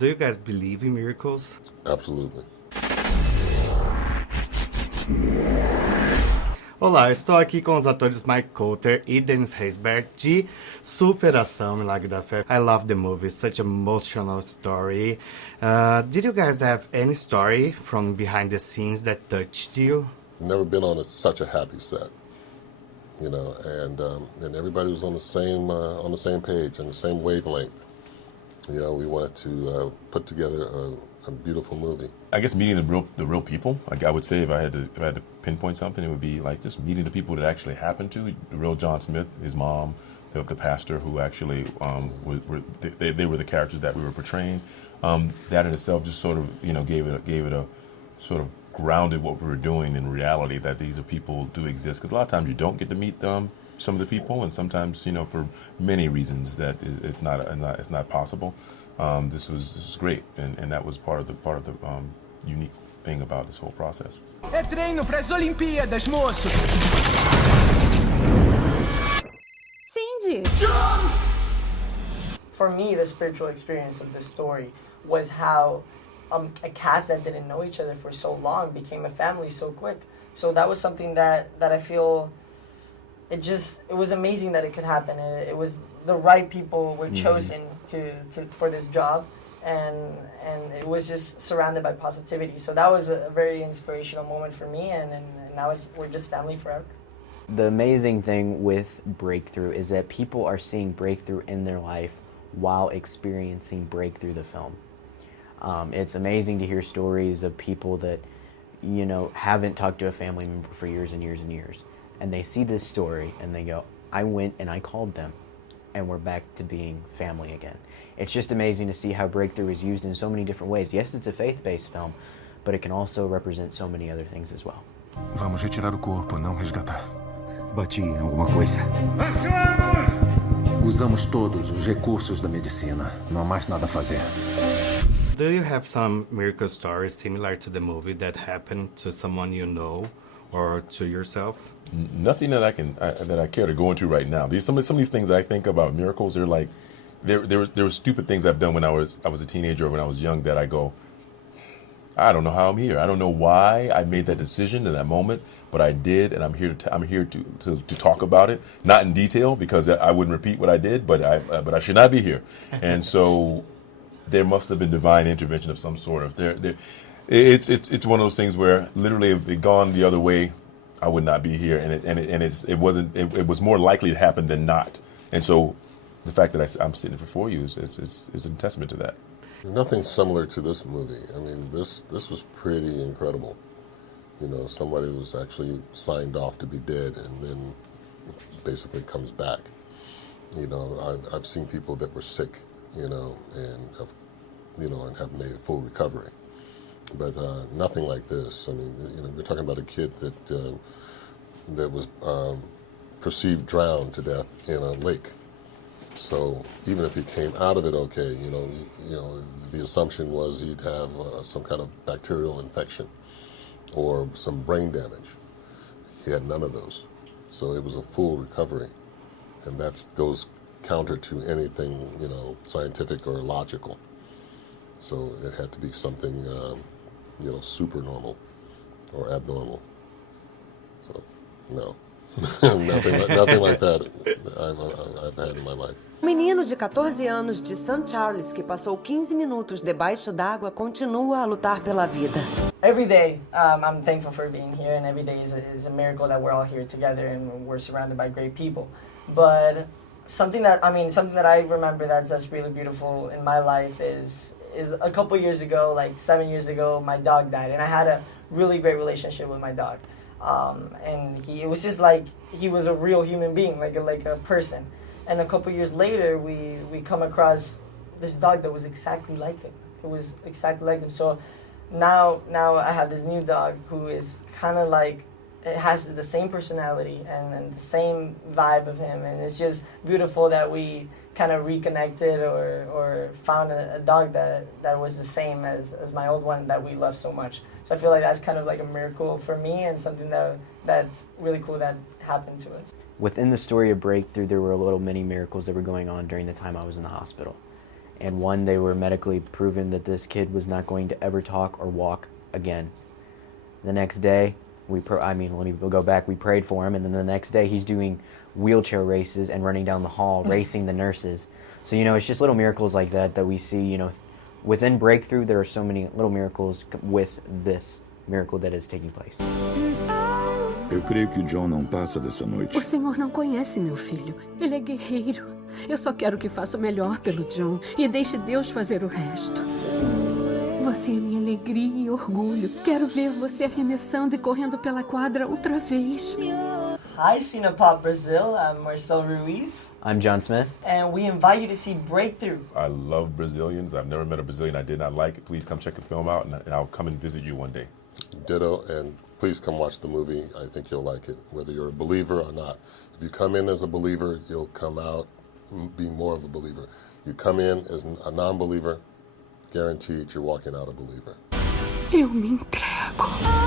Do you guys believe in miracles? Absolutely. Olá, estou aqui com os atores Mike Coulter e Dennis Haysbert de Superação, Milagre da Fé. I love the movie, such an emotional story. Did you guys have any story from behind the scenes that touched you? Never been on such a happy set, and everybody was on the same page, on the same wavelength. We wanted to put together a beautiful movie. I guess meeting the real people. Like I would say, if I had to pinpoint something, it would be like just meeting the people that actually happened to. The real John Smith, his mom, the pastor who actually they were the characters that we were portraying. That in itself just sort of gave it a sort of grounded what we were doing in reality, that these are people do exist, because a lot of times you don't get to meet some of the people, and sometimes for many reasons that it's not possible. This was great, and that was part of the unique thing about this whole process. É treino para as Olimpíadas, moço. Cindy. For me, the spiritual experience of this story was how a cast that didn't know each other for so long became a family so quick. So that was something that I feel, it was amazing that it could happen. It was the right people were chosen for this job, and it was just surrounded by positivity. So that was a very inspirational moment for me, and now we're just family forever. The amazing thing with Breakthrough is that people are seeing Breakthrough in their life while experiencing Breakthrough the film. It's amazing to hear stories of people that, haven't talked to a family member for years and years and years. And they see this story and they go, I went and I called them and we're back to being family again. It's just amazing to see how Breakthrough is used in so many different ways. Yes, it's a faith-based film, but it can also represent so many other things as well. Vamos retirar o corpo, não resgatar. Bati em alguma coisa. Usamos todos os recursos da medicina. Não há mais nada a fazer. Do you have some miracle stories similar to the movie that happened to someone you know or to yourself? Nothing that I care to go into right now. Some of these things that I think about miracles, they're like there were stupid things I've done when I was a teenager or when I was young that I go, I don't know how I'm here. I don't know why I made that decision in that moment, but I did, and I'm here to talk about it, not in detail because I wouldn't repeat what I did, but I should not be here. And so there must have been divine intervention of some sort. It's one of those things where literally if it gone the other way, I would not be here, it was more likely to happen than not. And so the fact that I'm sitting before you is a testament to that. Nothing similar to this movie. I mean, this was pretty incredible. Somebody was actually signed off to be dead and then basically comes back. I've seen people that were sick, and have made a full recovery. But nothing like this. I mean, we're talking about a kid that was perceived drowned to death in a lake. So even if he came out of it okay, the assumption was he'd have some kind of bacterial infection or some brain damage. He had none of those. So it was a full recovery. And that goes counter to anything, scientific or logical. So it had to be something, super normal or abnormal. So, no. nothing like that I've had in my life. O menino de 14 anos de St. Charles, que passou 15 minutos debaixo d'água, continua a lutar pela vida. Every day, I'm thankful for being here, and every day is a miracle that we're all here together and we're surrounded by great people. But something that I remember that's really beautiful in my life is a couple years ago, like 7 years ago, my dog died, and I had a really great relationship with my dog. And it was just like he was a real human being, like a person. And a couple years later, we come across this dog that was exactly like him. It was exactly like him. So now I have this new dog who is kind of like, it has the same personality and the same vibe of him. And it's just beautiful that we kind of reconnected or found a dog that was the same as my old one that we love so much. So I feel like that's kind of like a miracle for me and something that's really cool that happened to us. Within the story of Breakthrough, there were little mini miracles that were going on during the time I was in the hospital. and one, they were medically proven that this kid was not going to ever talk or walk again. The next day, we prayed for him, and then the next day he's doing wheelchair races and running down the hall, racing the nurses. So, it's just little miracles like that that we see, within Breakthrough, there are so many little miracles with this miracle that is taking place. Eu creio que o John não passa dessa noite. O senhor não conhece meu filho. Ele é guerreiro. Eu só quero que faça o melhor pelo John e deixe Deus fazer o resto. Você é minha alegria e orgulho. Quero ver você arremessando e correndo pela quadra outra vez. Hi, Cena Pop Brazil. I'm Marcel Ruiz. I'm John Smith. And we invite you to see Breakthrough. I love Brazilians. I've never met a Brazilian I did not like. Please come check the film out, and I'll come and visit you one day. Ditto, and please come watch the movie. I think you'll like it, whether you're a believer or not. If you come in as a believer, you'll come out being more of a believer. You come in as a non-believer, guaranteed you're walking out a believer. Eu me entrego.